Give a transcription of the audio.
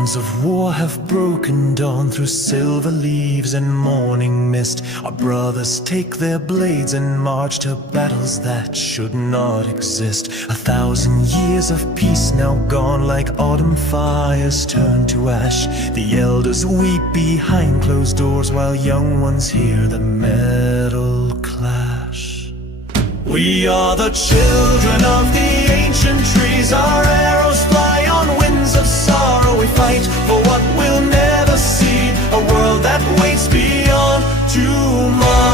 Daws of war have broken dawn through silver leaves and morning mist. Our brothers take their blades and march to battles that should not exist. 1,000 years of peace now gone, like autumn fires turn to ash. The elders weep behind closed doors while young ones hear the metal clash. We are the children of the ancient trees. Our arrows fly on winds of sorrow. We fight for what we'll never see, a world that waits beyond tomorrow.